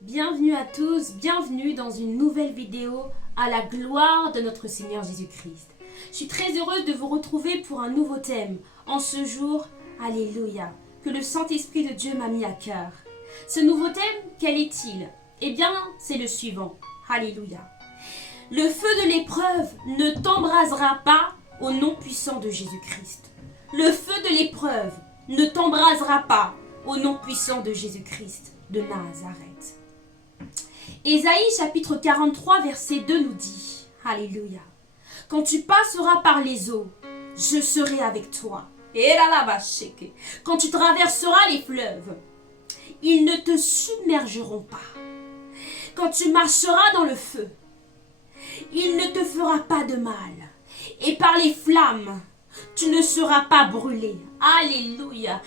Bienvenue à tous, bienvenue dans une nouvelle vidéo à la gloire de notre Seigneur Jésus-Christ. Je suis très heureuse de vous retrouver pour un nouveau thème en ce jour, Alléluia, que le Saint-Esprit de Dieu m'a mis à cœur. Ce nouveau thème, quel est-il? Eh bien, c'est le suivant, Alléluia. Le feu de l'épreuve ne t'embrasera pas au nom puissant de Jésus-Christ. Le feu de l'épreuve ne t'embrasera pas au nom puissant de Jésus-Christ de Nazareth. Ésaïe chapitre 43 verset 2 nous dit, Alléluia, quand tu passeras par les eaux, je serai avec toi. Quand tu traverseras les fleuves, ils ne te submergeront pas. Quand tu marcheras dans le feu, il ne te fera pas de mal. Et par les flammes, tu ne seras pas brûlé. Alléluia.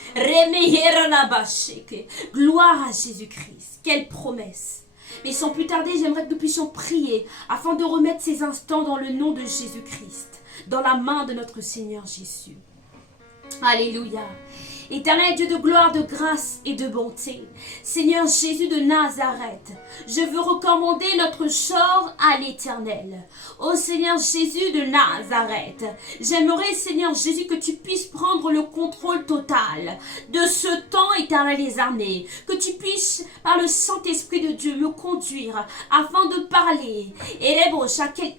Gloire à Jésus-Christ. Quelle promesse. Mais sans plus tarder, j'aimerais que nous puissions prier afin de remettre ces instants dans le nom de Jésus-Christ, dans la main de notre Seigneur Jésus. Alléluia. Éternel Dieu de gloire, de grâce et de bonté, Seigneur Jésus de Nazareth, je veux recommander notre sort à l'Éternel. Ô Seigneur Jésus de Nazareth, j'aimerais Seigneur Jésus que tu puisses prendre le contrôle total de ce temps, Éternel des armées, que tu puisses par le Saint-Esprit de Dieu me conduire afin de parler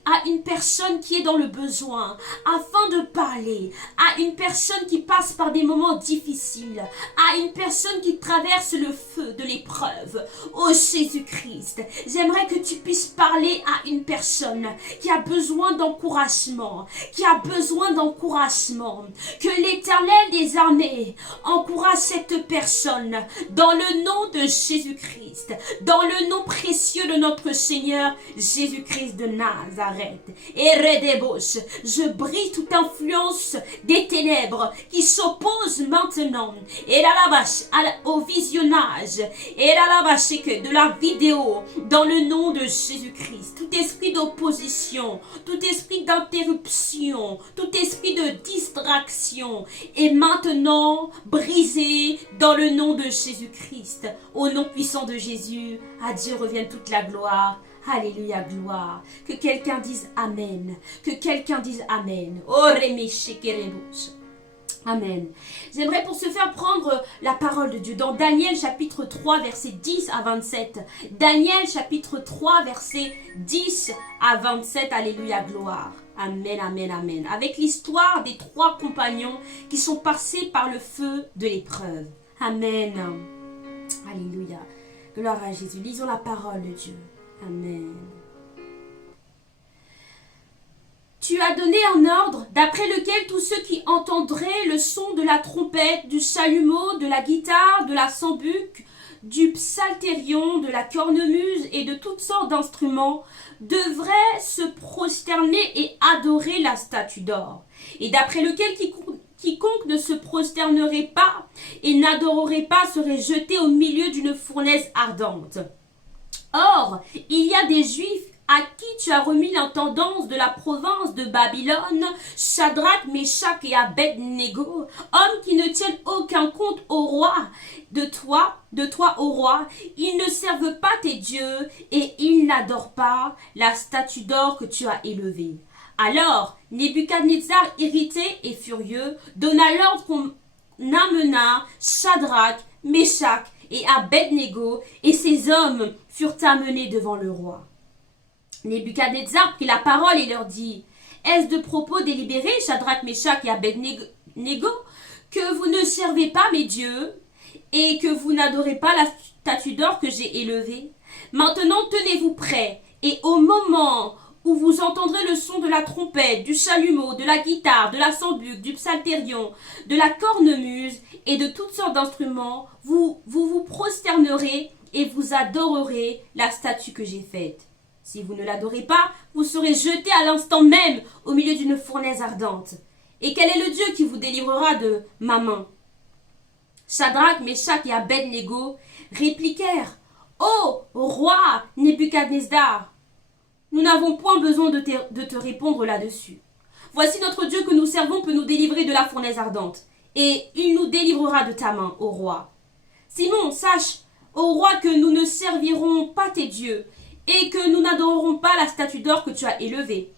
à une personne qui est dans le besoin, afin de parler à une personne qui passe par des moments difficiles, à une personne qui traverse le feu de l'épreuve. Ô Jésus-Christ, j'aimerais que tu puisses parler à une personne qui a besoin d'encouragement, que l'Éternel des armées encourage cette personne dans le nom de Jésus-Christ, dans le nom précieux de notre Seigneur Jésus-Christ de Nazareth. Et redébauche, je brise toute influence des ténèbres qui s'opposent maintenant et au visionnage et de la vidéo dans le nom de Jésus-Christ. Tout esprit d'opposition, tout esprit d'interruption, tout esprit de distraction est maintenant brisé dans le nom de Jésus-Christ. Au nom puissant de Jésus, à Dieu revienne toute la gloire. Alléluia, gloire. Que quelqu'un dise Amen. Que quelqu'un dise Amen. Amen. J'aimerais pour ce faire prendre la parole de Dieu dans Daniel chapitre 3 verset 10 à 27. Daniel chapitre 3 verset 10 à 27. Alléluia, gloire. Amen, amen, amen. Avec l'histoire des 3 compagnons qui sont passés par le feu de l'épreuve. Amen. Alléluia. Gloire à Jésus. Lisons la parole de Dieu. Amen. Tu as donné un ordre d'après lequel tous ceux qui entendraient le son de la trompette, du chalumeau, de la guitare, de la sambuc, du psalterion, de la cornemuse et de toutes sortes d'instruments devraient se prosterner et adorer la statue d'or. Et d'après lequel quiconque ne se prosternerait pas et n'adorerait pas serait jeté au milieu d'une fournaise ardente. Or, il y a des Juifs à qui tu as remis l'intendance de la province de Babylone, Shadrach, Meshach et Abed-Nego, hommes qui ne tiennent aucun compte au roi, de toi au roi, ils ne servent pas tes dieux et ils n'adorent pas la statue d'or que tu as élevée. Alors, Nebuchadnezzar, irrité et furieux, donna l'ordre qu'on amena Shadrach, Meshach et Abed-Nego, et ces hommes furent amenés devant le roi. Nebuchadnezzar prit la parole et leur dit, « Est-ce de propos délibérés, Shadrach, Meshach et Abed-Nego, que vous ne servez pas mes dieux et que vous n'adorez pas la statue d'or que j'ai élevée? Maintenant tenez-vous prêts, et au moment où vous entendrez le son de la trompette, du chalumeau, de la guitare, de la sambuc, du psalterion, de la cornemuse et de toutes sortes d'instruments, vous prosternerez et vous adorerez la statue que j'ai faite. Si vous ne l'adorez pas, vous serez jeté à l'instant même au milieu d'une fournaise ardente. Et quel est le Dieu qui vous délivrera de ma main? » Shadrach, Meshach et Abed-Nego répliquèrent, « Ô roi Nebuchadnezzar, nous n'avons point besoin de te répondre là-dessus. Voici notre Dieu que nous servons peut nous délivrer de la fournaise ardente, et il nous délivrera de ta main, ô roi. Sinon, sache au roi que nous ne servirons pas tes dieux et que nous n'adorerons pas la statue d'or que tu as élevée. »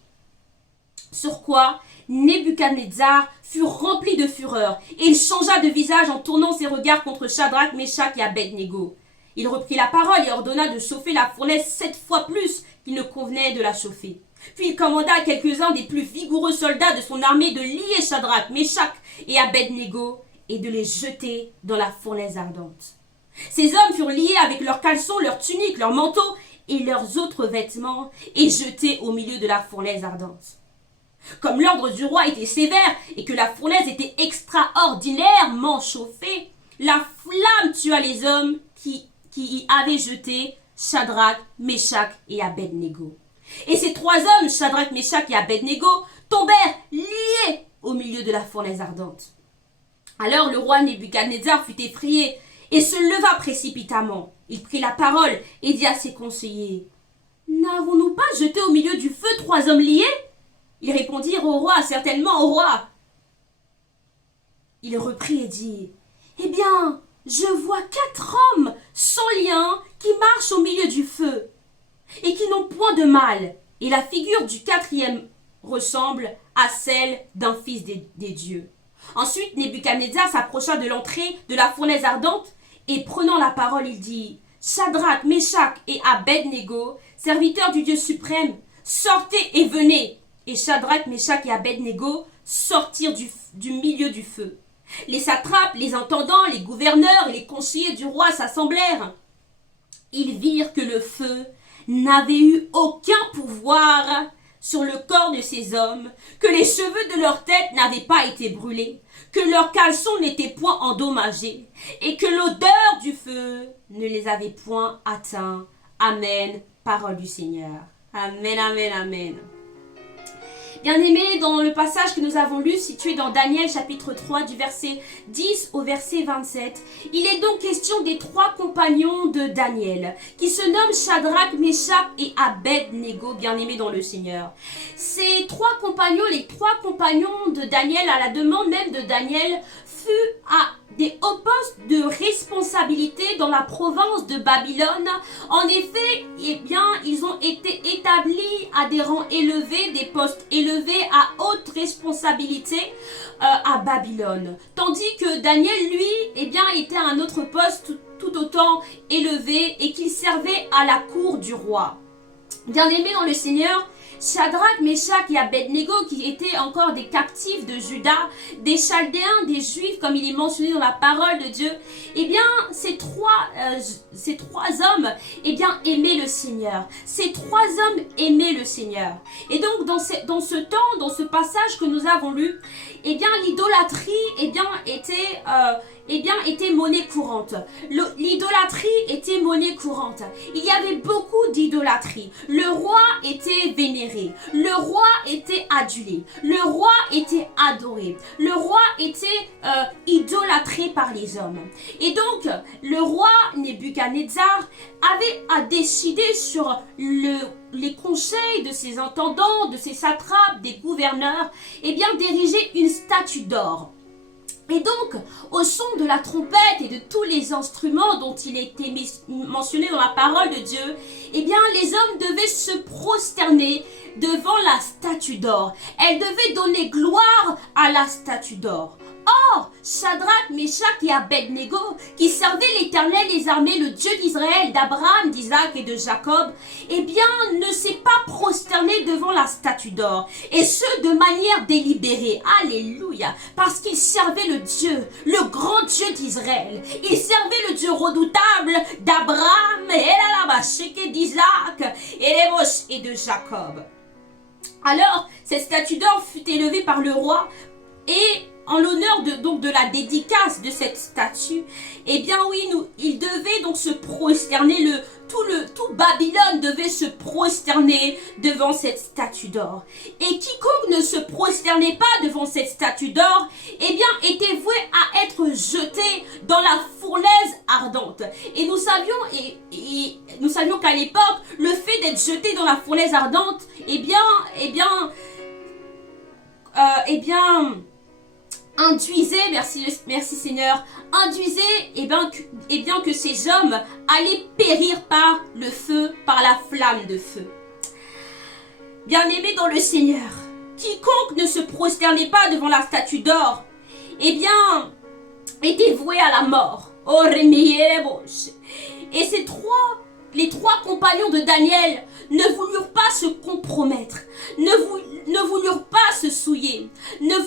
Sur quoi Nebuchadnezzar fut rempli de fureur et il changea de visage en tournant ses regards contre Shadrach, Meshach et Abednego. Il reprit la parole et ordonna de chauffer la fournaise 7 fois plus qu'il ne convenait de la chauffer. Puis il commanda à quelques-uns des plus vigoureux soldats de son armée de lier Shadrach, Meshach et Abednego et de les jeter dans la fournaise ardente. Ces hommes furent liés avec leurs caleçons, leurs tuniques, leurs manteaux et leurs autres vêtements et jetés au milieu de la fournaise ardente. Comme l'ordre du roi était sévère et que la fournaise était extraordinairement chauffée, la flamme tua les hommes qui y avaient jeté Shadrach, Meshach et Abednego. Et ces 3 hommes, Shadrach, Meshach et Abednego, tombèrent liés au milieu de la fournaise ardente. Alors le roi Nebuchadnezzar fut effrayé et se leva précipitamment. Il prit la parole et dit à ses conseillers: « N'avons-nous pas jeté au milieu du feu 3 hommes liés ?» Ils répondirent au roi: « Certainement, au roi. » Il reprit et dit: « Eh bien, je vois 4 hommes sans lien qui marchent au milieu du feu et qui n'ont point de mal. Et la figure du 4e ressemble à celle d'un fils des dieux. » Ensuite, Nebuchadnezzar s'approcha de l'entrée de la fournaise ardente et prenant la parole, il dit: « Shadrach, Meshach et Abednego, serviteurs du Dieu suprême, sortez et venez. » Et Shadrach, Meshach et Abednego sortirent du milieu du feu. Les satrapes, les intendants, les gouverneurs et les conseillers du roi s'assemblèrent. Ils virent que le feu n'avait eu aucun pouvoir sur le corps de ces hommes, que les cheveux de leur tête n'avaient pas été brûlés, que leurs caleçons n'étaient point endommagés, et que l'odeur du feu ne les avait point atteints. Amen. Parole du Seigneur. Amen, amen, amen. Bien-aimés, dans le passage que nous avons lu, situé dans Daniel chapitre 3 du verset 10 au verset 27, il est donc question des 3 compagnons de Daniel, qui se nomment Shadrach, Meshach et Abednego, bien-aimés dans le Seigneur. Ces 3 compagnons, les 3 compagnons de Daniel, à la demande même de Daniel, furent à des hauts postes de responsabilité dans la province de Babylone. En effet, eh bien, ils ont été établis à des rangs élevés, des postes élevés à haute responsabilité à Babylone. Tandis que Daniel, lui, eh bien, était à un autre poste tout autant élevé et qu'il servait à la cour du roi. Bien-aimés dans le Seigneur, Shadrach, Meshach et Abednego, qui étaient encore des captifs de Juda, des Chaldéens, des Juifs, comme il est mentionné dans la parole de Dieu, eh bien, ces trois hommes, eh bien, aimaient le Seigneur. Ces 3 hommes aimaient le Seigneur. Et donc, dans ce temps, dans ce passage que nous avons lu, eh bien, l'idolâtrie, était monnaie courante. L'idolâtrie était monnaie courante. Il y avait beaucoup d'idolâtrie. Le roi était vénéré. Le roi était adulé. Le roi était adoré. Le roi était idolâtré par les hommes. Et donc, le roi Nebuchadnezzar avait à décider sur les conseils de ses intendants, de ses satrapes, des gouverneurs, eh bien, d'ériger une statue d'or. Et donc, au son de la trompette et de tous les instruments dont il était mentionné dans la parole de Dieu, eh bien, les hommes devaient se prosterner devant la statue d'or. Elle devait donner gloire à la statue d'or. Or, Shadrach, Meshach et Abednego, qui servaient l'Éternel des armées, le Dieu d'Israël, d'Abraham, d'Isaac et de Jacob, eh bien, ne s'est pas prosterné devant la statue d'or. Et ce, de manière délibérée. Alléluia. Parce qu'ils servaient le Dieu, le grand Dieu d'Israël. Ils servaient le Dieu redoutable d'Abraham, et d'Isaac, et de Jacob. Alors, cette statue d'or fut élevée par le roi et en l'honneur de la dédicace de cette statue, eh bien oui, il devait donc se prosterner, tout Babylone devait se prosterner devant cette statue d'or. Et quiconque ne se prosternait pas devant cette statue d'or, eh bien était voué à être jeté dans la fournaise ardente. Et nous savions qu'à l'époque, le fait d'être jeté dans la fournaise ardente, induisait, merci Seigneur, induisait bien que ces hommes allaient périr par le feu, par la flamme de feu. Bien-aimés dans le Seigneur, quiconque ne se prosternait pas devant la statue d'or, eh bien, était voué à la mort. Et les trois compagnons de Daniel ne voulurent pas se compromettre, ne voulurent pas se souiller, ne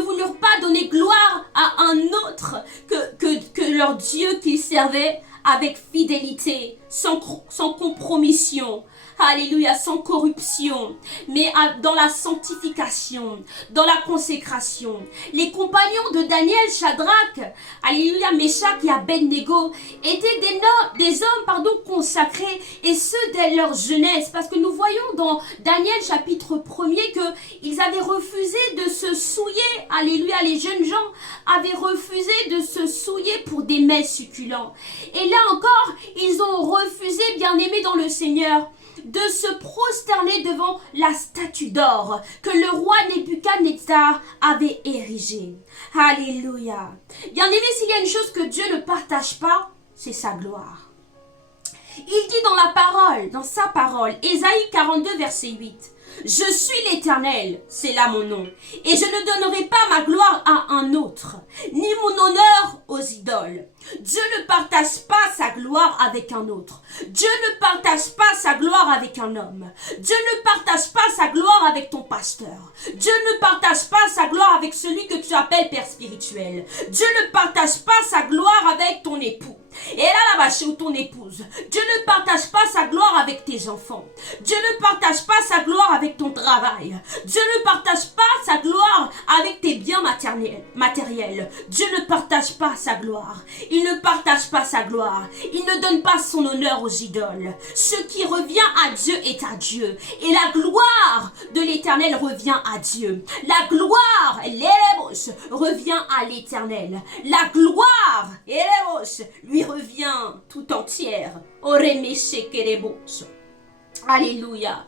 voulurent pas donner gloire à un autre que leur Dieu qu'ils servaient avec fidélité, sans compromission. Alléluia, sans corruption, mais dans la sanctification, dans la consécration. Les compagnons de Daniel, Shadrach, alléluia, Meshach et Abednego étaient des hommes consacrés, et ce dès leur jeunesse, parce que nous voyons dans Daniel chapitre 1er qu'ils avaient refusé de se souiller, alléluia, les jeunes gens avaient refusé de se souiller pour des mets succulents. Et là encore, ils ont refusé, bien-aimés dans le Seigneur, de se prosterner devant la statue d'or que le roi Nebuchadnezzar avait érigée. Alléluia. Bien-aimé, s'il y a une chose que Dieu ne partage pas, c'est sa gloire. Il dit dans sa parole, Ésaïe 42, verset 8, « Je suis l'Éternel, c'est là mon nom, et je ne donnerai pas ma gloire à un autre, ni mon honneur aux idoles. » Dieu ne partage pas sa gloire avec un autre. Dieu ne partage pas sa gloire avec un homme. Dieu ne partage pas sa gloire avec ton pasteur. Dieu ne partage pas sa gloire avec celui que tu appelles père spirituel. Dieu ne partage pas sa gloire avec ton époux. Et là, ou ton épouse. Dieu ne partage pas sa gloire avec tes enfants. Dieu ne partage pas sa gloire avec ton travail. Dieu ne partage pas sa gloire avec tes biens matériels. Dieu ne partage pas sa gloire. Il ne partage pas sa gloire. Il ne donne pas son honneur aux idoles. Ce qui revient à Dieu est à Dieu. Et la gloire de l'Éternel revient à Dieu. La gloire, l'Élébos, revient à l'Éternel. La gloire, l'Élébos, lui revient tout entière. Alléluia.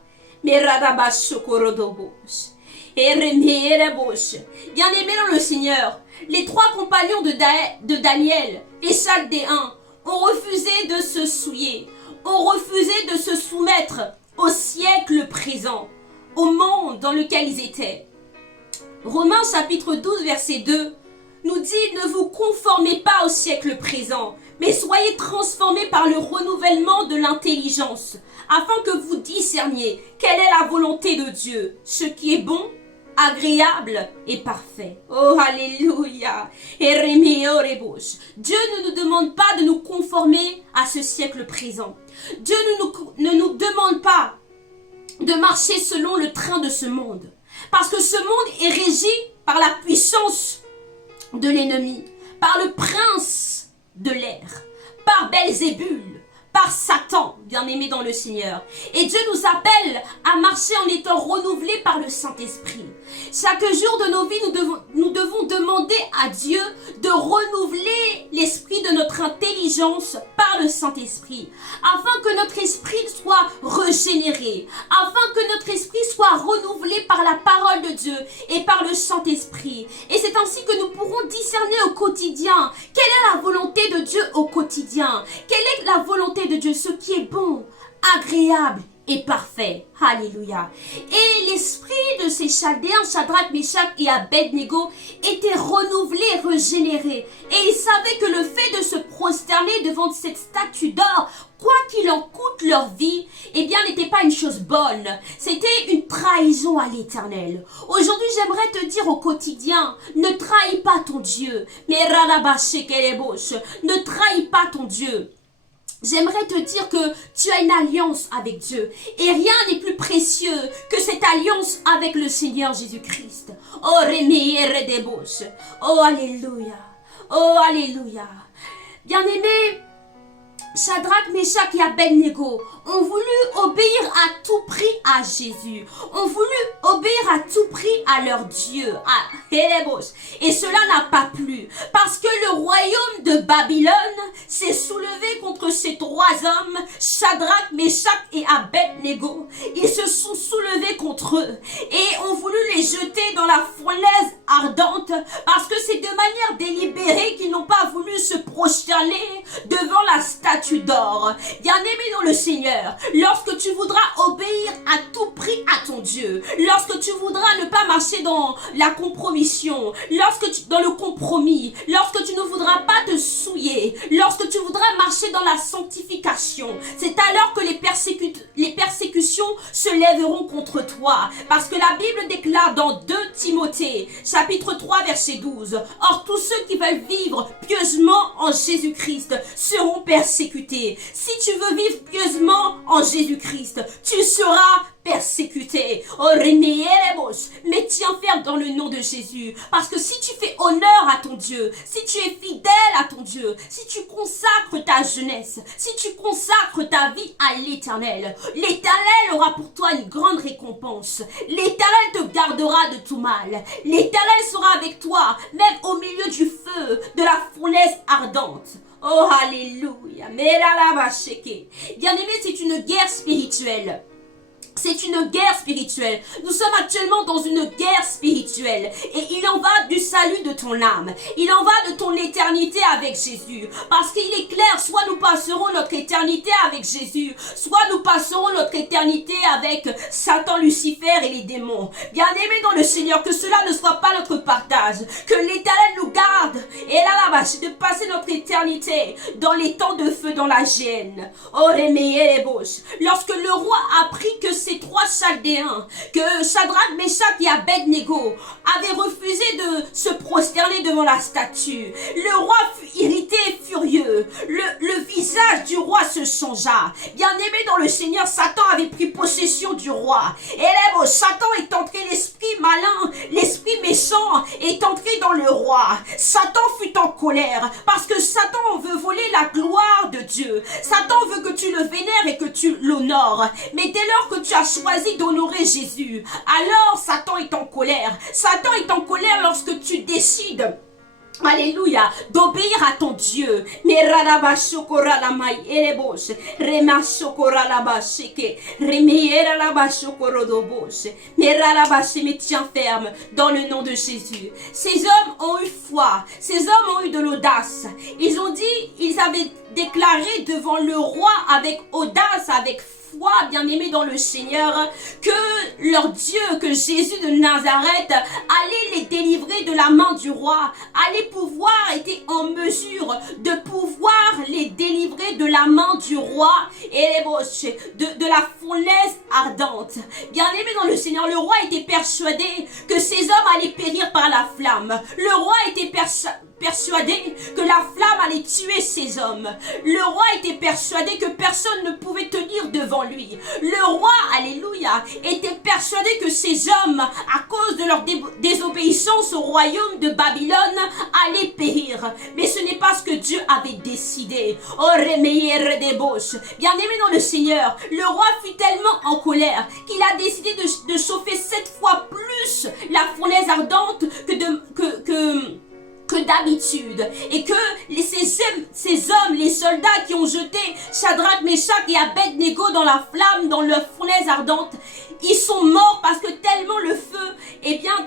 Bien-aimés dans le Seigneur, les trois compagnons de Daniel, les Chaldéens, ont refusé de se souiller, ont refusé de se soumettre au siècle présent, au monde dans lequel ils étaient. Romains chapitre 12 verset 2 nous dit « Ne vous conformez pas au siècle présent, mais soyez transformés par le renouvellement de l'intelligence, afin que vous discerniez quelle est la volonté de Dieu, ce qui est bon, agréable et parfait. » Oh, alléluia. Dieu ne nous demande pas de nous conformer à ce siècle présent. Dieu ne nous demande pas de marcher selon le train de ce monde. Parce que ce monde est régi par la puissance de l'ennemi, par le prince de l'air, par Belzébul, par Satan, bien-aimé dans le Seigneur. Et Dieu nous appelle à marcher en étant renouvelés par le Saint-Esprit. Chaque jour de nos vies, nous devons demander à Dieu de renouveler l'esprit de notre intelligence par le Saint-Esprit, afin que notre esprit soit régénéré, afin que notre esprit soit renouvelé par la parole de Dieu et par le Saint-Esprit. Et c'est ainsi que nous pourrons discerner au quotidien quelle est la volonté de Dieu au quotidien, quelle est la volonté de Dieu, ce qui est bon, agréable et parfait. Alléluia. Et l'esprit de ces Chaldéens, Shadrach, Meshach et Abednego, était renouvelé, régénéré. Et ils savaient que le fait de se prosterner devant cette statue d'or, quoi qu'il en coûte leur vie, eh bien, n'était pas une chose bonne. C'était une trahison à l'Éternel. Aujourd'hui, j'aimerais te dire au quotidien, ne trahis pas ton Dieu. Mais ne trahis pas ton Dieu. J'aimerais te dire que tu as une alliance avec Dieu. Et rien n'est plus précieux que cette alliance avec le Seigneur Jésus-Christ. Oh, oh, alléluia. Oh, alléluia. Bien-aimés, Shadrach, Meshach et Abednego ont voulu obéir à tout prix à Jésus, ont voulu obéir à tout prix à leur Dieu, à Hélébos. Et cela n'a pas plu, parce que le royaume de Babylone s'est soulevé contre ces trois hommes, Shadrach, Meshach et Abednego. Ils se sont soulevés contre eux et ont voulu les jeter dans la fournaise ardente, parce que c'est de manière délibérée qu'ils n'ont pas voulu se prosterner devant la statue d'or. Bien-aimé dans le Seigneur, lorsque tu voudras obéir à tout prix à ton Dieu, lorsque tu voudras ne pas marcher dans la compromission, dans le compromis, lorsque tu ne voudras pas te souiller, lorsque tu voudras marcher dans la sanctification, c'est alors que les persécutions se lèveront contre toi. Parce que la Bible déclare dans 2 Timothée, chapitre 3, verset 12, « Or, tous ceux qui veulent vivre pieusement en Jésus-Christ seront persécutés. » Si tu veux vivre pieusement en Jésus-Christ, tu seras persécuté. Oh, mais tiens ferme dans le nom de Jésus. Parce que si tu fais honneur à ton Dieu, si tu es fidèle à ton Dieu, si tu consacres ta jeunesse, si tu consacres ta vie à l'Éternel, l'Éternel aura pour toi une grande récompense. L'Éternel te gardera de tout mal. L'Éternel sera avec toi, même au milieu du feu, de la fournaise ardente. Oh, alléluia. Bien-aimé, c'est une guerre spirituelle. C'est une guerre spirituelle. Nous sommes actuellement dans une guerre spirituelle. Et il en va du salut de ton âme. Il en va de ton éternité avec Jésus. Parce qu'il est clair, soit nous passerons notre éternité avec Jésus, soit nous passerons notre éternité avec Satan, Lucifer et les démons. Bien-aimés dans le Seigneur, que cela ne soit pas notre partage. Que l'Éternel nous garde. Et là, c'est de passer notre éternité dans les temps de feu, dans la gêne. Oh, lorsque le roi a appris que ces 3 Chaldéens, que Shadrach, Meshach et Abednego avaient refusé de se prosterner devant la statue, le roi fut irrité et furieux. Le visage du roi se changea. Bien-aimé dans le Seigneur, Satan avait pris possession du roi. Et là, Satan est entré, l'esprit malin, l'esprit méchant est entré dans le roi. Satan fut en colère parce que Satan veut voler la gloire de Dieu. Satan veut que tu le vénères et que tu l'honores. Mais dès lors que tu as choisi d'honorer Jésus, alors Satan est en colère. Satan est en colère lorsque tu décides, alléluia, d'obéir à ton Dieu. Mais tiens ferme dans le nom de Jésus. Ces hommes ont eu foi, ces hommes ont eu de l'audace. Ils ont dit, ils avaient déclaré devant le roi avec audace, avec foi, bien-aimés dans le Seigneur, que leur Dieu, que Jésus de Nazareth allait les délivrer de la main du roi, allait pouvoir, était en mesure de pouvoir les délivrer de la main du roi et de la fournaise ardente. Bien-aimés dans le Seigneur, le roi était persuadé que ces hommes allaient périr par la flamme. Le roi était persuadé que la flamme allait tuer ces hommes. Le roi était persuadé que personne ne pouvait tenir devant lui. Le roi, alléluia, était persuadé que ces hommes, à cause de leur désobéissance au royaume de Babylone, allaient périr. Mais ce n'est pas ce que Dieu avait décidé. Oh, bien-aimé dans le Seigneur, le roi fut tellement en colère qu'il a décidé de chauffer 7 fois plus la fournaise ardente que d'habitude, et que ces hommes, les soldats qui ont jeté Shadrach, Meshach et Abednego dans la flamme, dans la fournaise ardente, ils sont morts parce que tellement le feu, eh bien,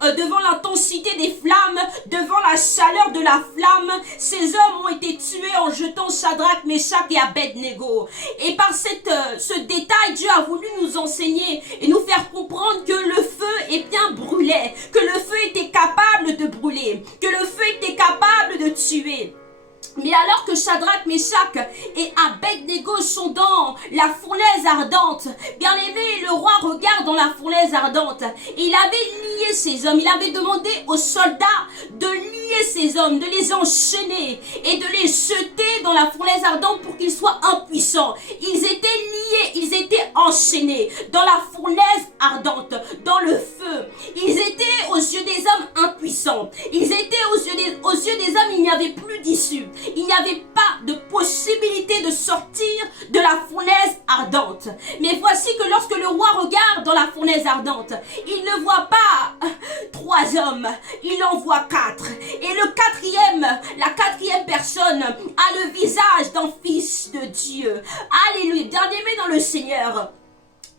devant l'intensité des flammes, devant la chaleur de la flamme, ces hommes ont été tués en jetant Shadrach, Meshach et Abednego. Et par ce détail, Dieu a voulu nous enseigner et nous faire comprendre que le feu, eh bien, brûlait, que le feu était capable de brûler, que le feu était capable de tuer. Mais alors que Shadrach, Meshach et Abednego sont dans la fournaise ardente, bien aimé, le roi regarde dans la fournaise ardente. Il avait lié ces hommes, il avait demandé aux soldats de lier ces hommes, de les enchaîner et de les jeter dans la fournaise ardente pour qu'ils soient impuissants. Ils étaient liés, ils étaient enchaînés dans la fournaise ardente, dans le feu. Ils étaient aux yeux des hommes impuissants. Ils étaient aux yeux des hommes, il n'y avait plus d'issue. Il n'y avait pas de possibilité de sortir de la fournaise ardente. Mais voici que lorsque le roi regarde dans la fournaise ardente, il ne voit pas 3 hommes, il en voit 4. Et la quatrième personne a le visage d'un fils de Dieu. Alléluia, bien aimé dans le Seigneur.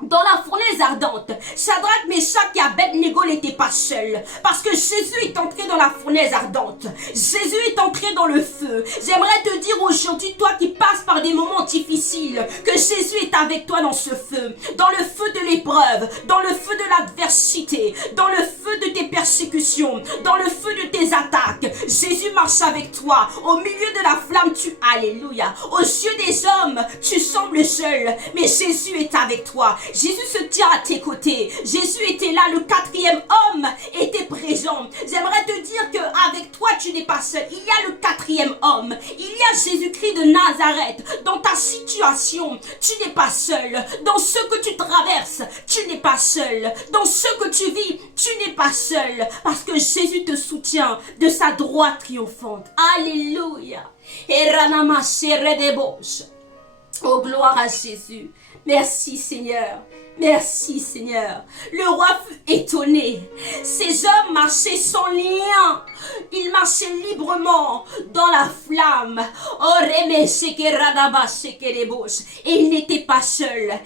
dans la fournaise ardente. Shadrach, Meshach et Abednego n'étaient pas seuls, parce que Jésus est entré dans la fournaise ardente. Jésus est entré dans le feu. J'aimerais te dire aujourd'hui, toi qui passes par des moments difficiles, que Jésus est avec toi dans ce feu, dans le feu de l'épreuve, dans le feu de l'adversité, dans le feu de tes persécutions, dans le feu de tes attaques. Jésus marche avec toi. Au milieu de la flamme, alléluia, aux yeux des hommes, tu sembles seul, mais Jésus est avec toi. Jésus se tient à tes côtés. Jésus était là, le quatrième homme était présent. J'aimerais te dire qu'avec toi, tu n'es pas seul. Il y a le quatrième homme. Il y a Jésus-Christ de Nazareth. Dans ta situation, tu n'es pas seul. Dans ce que tu traverses, tu n'es pas seul. Dans ce que tu vis, tu n'es pas seul. Parce que Jésus te soutient de sa droite triomphante. Alléluia. Oh, gloire à Jésus. Merci Seigneur. Merci Seigneur. Le roi fut étonné. Ces hommes marchaient sans lien. Ils marchaient librement dans la flamme. Et ils n'étaient pas seuls.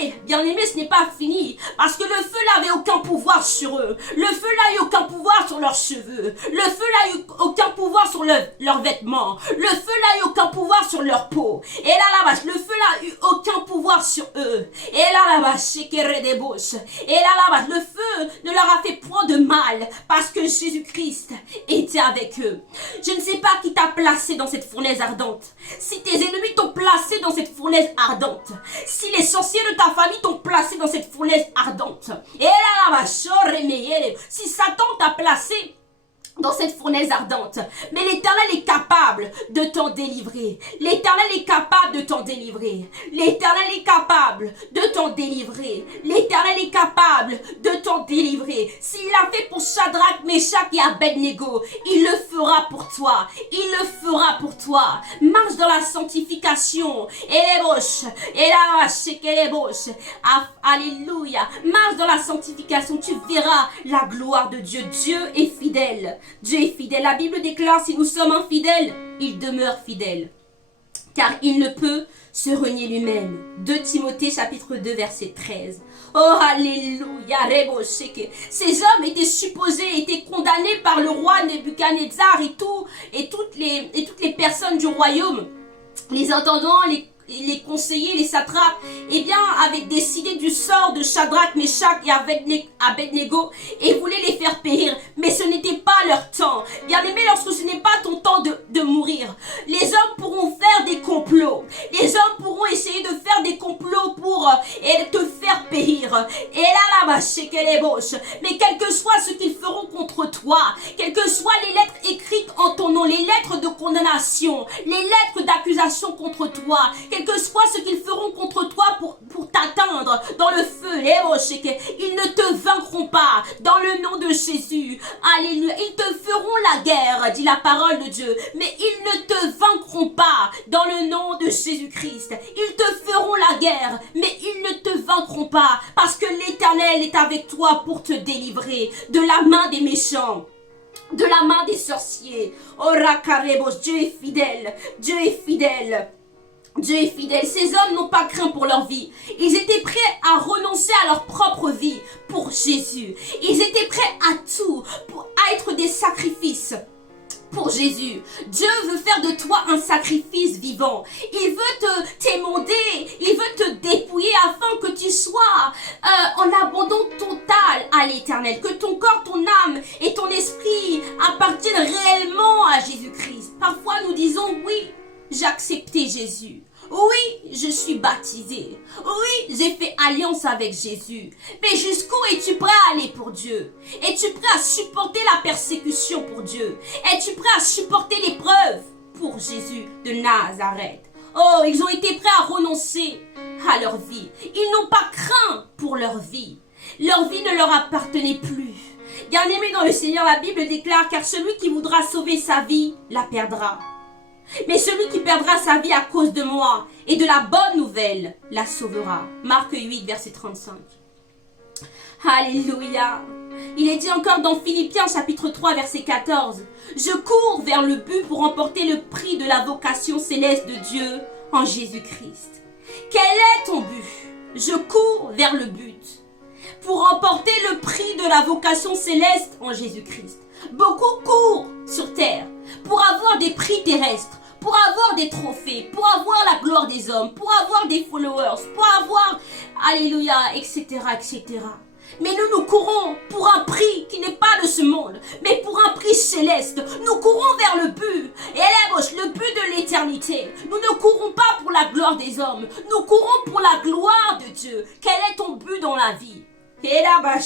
Et, bien aimé, ce n'est pas fini. Parce que le feu n'avait aucun pouvoir sur eux. Le feu n'a eu aucun pouvoir sur leurs cheveux. Le feu n'a eu aucun pouvoir sur leurs vêtements. Le feu n'a eu aucun pouvoir sur leur peau. Et là, le feu n'a eu aucun pouvoir sur eux. Et là, le feu ne leur a fait point de mal parce que Jésus-Christ était avec eux. Je ne sais pas qui t'a placé dans cette fournaise ardente. Si tes ennemis t'ont placé dans cette fournaise ardente, si les sorciers de ta famille t'ont placé dans cette fournaise ardente, et là, si Satan t'a placé dans cette fournaise ardente. Mais l'Éternel est capable de t'en délivrer. L'Éternel est capable de t'en délivrer. L'Éternel est capable de t'en délivrer. L'Éternel est capable de t'en délivrer. S'il l'a fait pour Shadrach, Meshach et Abednego, il le fera pour toi. Il le fera pour toi. Marche dans la sanctification. Alléluia. Marche dans la sanctification. Tu verras la gloire de Dieu. Dieu est fidèle. Dieu est fidèle. La Bible déclare, si nous sommes infidèles, il demeure fidèle. Car il ne peut se renier lui-même. 2 Timothée chapitre 2 verset 13. Oh alléluia. Ces hommes étaient supposés, étaient condamnés par le roi Nebuchadnezzar et toutes les personnes du royaume. Les intendants, les conseillers, les satrapes, eh bien, avaient décidé du sort de Shadrach, Meshach et Abednego et voulaient les faire périr. Mais ce n'était pas leur temps. Bien aimé, lorsque ce n'est pas ton temps de mourir, les hommes pourront faire des complots. Les hommes pourront essayer de faire des complots pour te faire périr. Et là, c'est qu'elle est boche. Mais quel que soit ce qu'ils feront contre toi, quelles que soient les lettres écrites en ton nom, les lettres de condamnation, les lettres d'accusation contre toi, quel que soit ce qu'ils feront contre toi pour t'atteindre dans le feu, ils ne te vaincront pas dans le nom de Jésus. Alléluia. Ils te feront la guerre, dit la parole de Dieu, mais ils ne te vaincront pas dans le nom de Jésus-Christ. Ils te feront la guerre, mais ils ne te vaincront pas parce que l'Éternel est avec toi pour te délivrer de la main des méchants, de la main des sorciers. Dieu est fidèle. Dieu est fidèle. Dieu est fidèle. Ces hommes n'ont pas craint pour leur vie. Ils étaient prêts à renoncer à leur propre vie pour Jésus. Ils étaient prêts à tout pour être des sacrifices pour Jésus. Dieu veut faire de toi un sacrifice vivant. Il veut t'émonder, il veut te dépouiller afin que tu sois en abandon total à l'Éternel. Que ton corps, ton âme et ton esprit appartiennent réellement à Jésus-Christ. Parfois nous disons oui, j'ai accepté Jésus. Oui, je suis baptisé. Oui, j'ai fait alliance avec Jésus. Mais jusqu'où es-tu prêt à aller pour Dieu? Es-tu prêt à supporter la persécution pour Dieu? Es-tu prêt à supporter l'épreuve pour Jésus de Nazareth? Oh, ils ont été prêts à renoncer à leur vie. Ils n'ont pas craint pour leur vie. Leur vie ne leur appartenait plus. Bien-aimé dans le Seigneur, la Bible déclare, car celui qui voudra sauver sa vie la perdra. Mais celui qui perdra sa vie à cause de moi et de la bonne nouvelle la sauvera. Marc 8, verset 35. Alléluia. Il est dit encore dans Philippiens chapitre 3, verset 14. Je cours vers le but pour remporter le prix de la vocation céleste de Dieu en Jésus-Christ. Quel est ton but? Je cours vers le but pour remporter le prix de la vocation céleste en Jésus-Christ. Beaucoup courent sur terre pour avoir des prix terrestres, pour avoir des trophées, pour avoir la gloire des hommes, pour avoir des followers, pour avoir, alléluia, etc., etc. Mais nous courons pour un prix qui n'est pas de ce monde, mais pour un prix céleste. Nous courons vers le but, et le but de l'éternité. Nous ne courons pas pour la gloire des hommes, nous courons pour la gloire de Dieu. Quel est ton but dans la vie? J'aimerais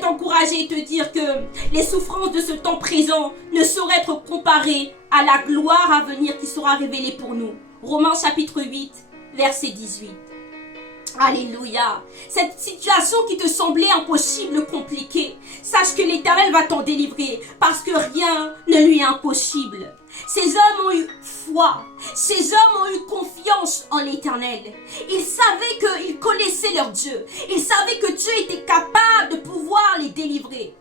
t'encourager et te dire que les souffrances de ce temps présent ne sauraient être comparées à la gloire à venir qui sera révélée pour nous. Romains chapitre 8, verset 18. Alléluia. Cette situation qui te semblait impossible, compliquée, sache que l'Éternel va t'en délivrer parce que rien ne lui est impossible. Ces hommes ont eu foi, ces hommes ont eu confiance en l'Éternel. Ils savaient qu'ils connaissaient leur Dieu. Ils savaient que Dieu était capable de pouvoir les délivrer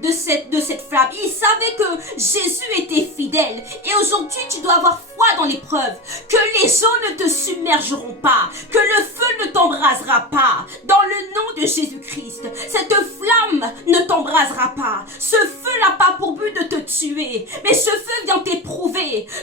de cette flamme. Ils savaient que Jésus était fidèle. Et aujourd'hui, tu dois avoir foi dans l'épreuve, que les eaux ne te submergeront pas, que le feu ne t'embrasera pas. Dans le nom de Jésus-Christ, cette flamme ne t'embrasera pas. Ce feu n'a pas pour but de te tuer, mais ce feu vient t'éprouver.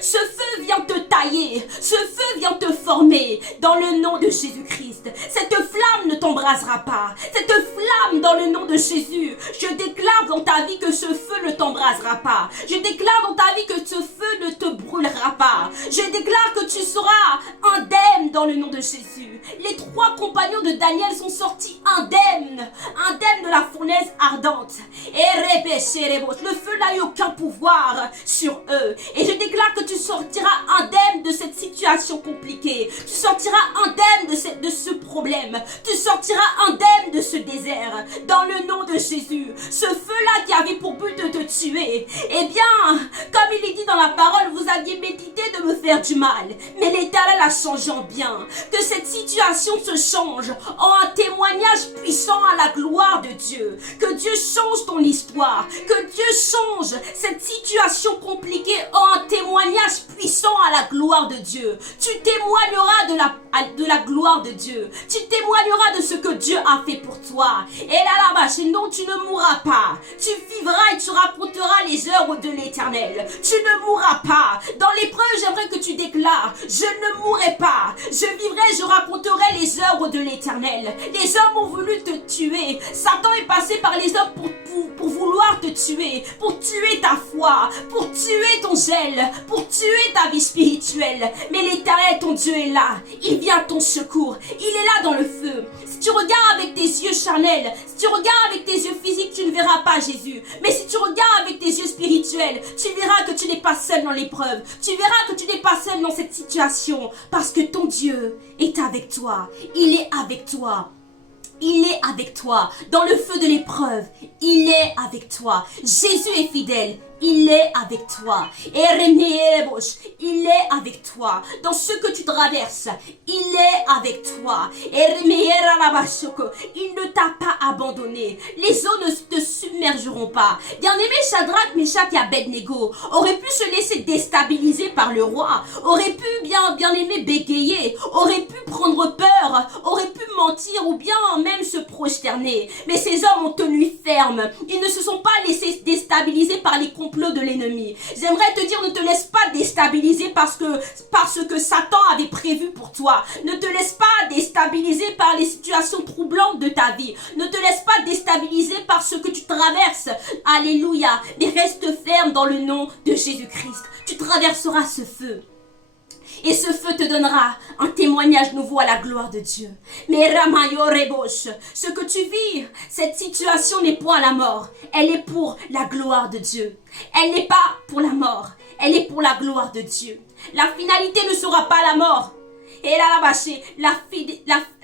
Ce feu vient te tailler, ce feu vient te former dans le nom de Jésus-Christ. Cette flamme ne t'embrasera pas. Cette flamme dans le nom de Jésus, je déclare dans ta vie que ce feu ne t'embrasera pas. Je déclare dans ta vie que ce feu ne te brûlera pas. Je déclare que tu seras indemne dans le nom de Jésus. Les 3 compagnons de Daniel sont sortis indemnes de la fournaise ardente. Et le feu n'a eu aucun pouvoir sur eux. Et je déclare que tu sortiras indemne de cette situation compliquée. Tu sortiras indemne de ce problème. Tu sortiras indemne de ce désert. Dans le nom de Jésus. Ce feu-là qui avait pour but de te tuer. Eh bien, comme il est dit dans la parole, vous aviez médité de me faire du mal. Mais l'Éternel a changé en bien. Que cette situation se change en un témoignage puissant à la gloire de Dieu. Que Dieu change ton histoire. Que Dieu change cette situation compliquée en un témoignage puissant à la gloire de Dieu. Tu témoigneras de la gloire de Dieu. Tu témoigneras de ce que Dieu a fait pour toi. Et là-bas, non, tu ne mourras pas. Tu vivras et tu raconteras les œuvres de l'Éternel. Tu ne mourras pas. Dans l'épreuve, j'aimerais que tu déclares, je ne mourrai pas. Je vivrai, je raconterai les œuvres de l'Éternel. Les hommes ont voulu te tuer. Satan est passé par les hommes pour vouloir te tuer, pour tuer ta foi, pour tuer ton zèle, pour tuer ta vie spirituelle. Mais l'Éternel, ton Dieu, est là. Il vient à ton secours. Il est là dans le feu. Si tu regardes avec tes yeux charnels, si tu regardes avec tes yeux physiques, tu ne verras pas Jésus. Mais si tu regardes avec tes yeux spirituels, tu verras que tu n'es pas seul dans l'épreuve. Tu verras que tu n'es pas seul dans cette situation. Parce que ton Dieu est avec toi. Il est avec toi. Il est avec toi. Dans le feu de l'épreuve, il est avec toi. Jésus est fidèle. Il est avec toi. Il est avec toi. Dans ce que tu traverses, il est avec toi. Il ne t'a pas abandonné. Les eaux ne te submergeront pas. Bien-aimé Shadrach, Meshach et Abednego aurait pu se laisser déstabiliser par le roi, aurait pu bien-aimé bégayer, aurait pu prendre peur, aurait pu mentir ou bien même se prosterner. Mais ces hommes ont tenu ferme. Ils ne se sont pas laissés déstabiliser par les complots de l'ennemi. J'aimerais te dire, ne te laisse pas déstabiliser parce que Satan avait prévu pour toi. Ne te laisse pas déstabiliser par les situations troublantes de ta vie. Ne te laisse pas déstabiliser par ce que tu traverses. Alléluia. Mais reste ferme dans le nom de Jésus-Christ. Tu traverseras ce feu. Et ce feu te donnera un témoignage nouveau à la gloire de Dieu. Mais Ramayorebosh, ce que tu vis, cette situation n'est point la mort. Elle est pour la gloire de Dieu. Elle n'est pas pour la mort. Elle est pour la gloire de Dieu. La finalité ne sera pas la mort. Et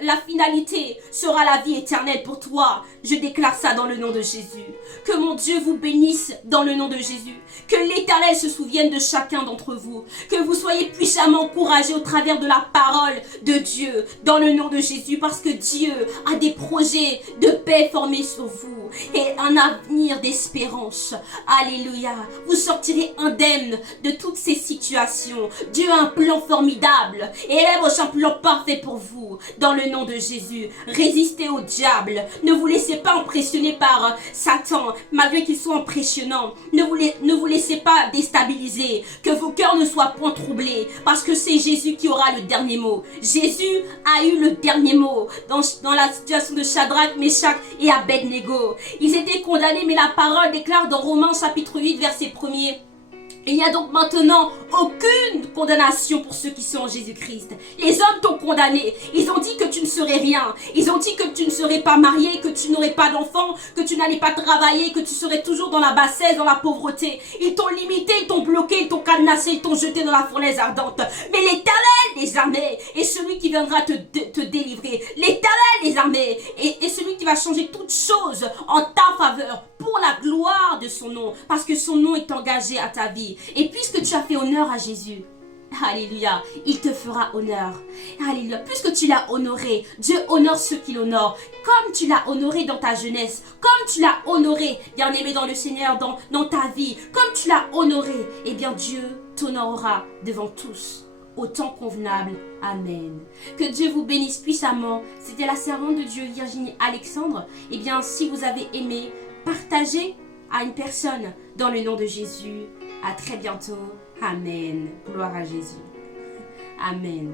la finalité sera la vie éternelle pour toi. Je déclare ça dans le nom de Jésus. Que mon Dieu vous bénisse dans le nom de Jésus. Que l'Éternel se souvienne de chacun d'entre vous. Que vous soyez puissamment encouragés au travers de la parole de Dieu dans le nom de Jésus. Parce que Dieu a des projets de paix formés sur vous. et un avenir d'espérance. Alléluia. Vous sortirez indemne de toutes ces situations. Dieu a un plan formidable et il a un plan parfait pour vous. Dans le nom de Jésus, résistez au diable. Ne vous laissez pas impressionner par Satan, malgré qu'il soit impressionnant. Ne vous laissez pas déstabiliser. Que vos cœurs ne soient point troublés, parce que c'est Jésus qui aura le dernier mot. Jésus a eu le dernier mot dans la situation de Shadrach, Meshach et Abednego. Ils étaient condamnés, mais la parole déclare dans Romains chapitre 8, verset 1er. Il n'y a donc maintenant aucune condamnation pour ceux qui sont en Jésus-Christ. Les hommes t'ont condamné. Ils ont dit que tu ne serais rien. Ils ont dit que tu ne serais pas marié, que tu n'aurais pas d'enfant, que tu n'allais pas travailler, que tu serais toujours dans la bassesse, dans la pauvreté. Ils t'ont limité, ils t'ont bloqué, ils t'ont cadenassé, ils t'ont jeté dans la fournaise ardente. Mais l'Éternel des armées est celui qui viendra te délivrer. L'Éternel des armées est celui qui va changer toutes choses en ta faveur pour la gloire de son nom. Parce que son nom est engagé à ta vie. Et puisque tu as fait honneur à Jésus, alléluia, il te fera honneur. Alléluia, puisque tu l'as honoré, Dieu honore ceux qui l'honorent. Comme tu l'as honoré dans ta jeunesse, comme tu l'as honoré, bien-aimé dans le Seigneur, dans ta vie, comme tu l'as honoré, eh bien Dieu t'honorera devant tous, au temps convenable. Amen. Que Dieu vous bénisse puissamment. C'était la servante de Dieu, Virginie Alexandre. Eh bien, si vous avez aimé, partagez à une personne dans le nom de Jésus. À très bientôt. Amen. Gloire à Jésus. Amen.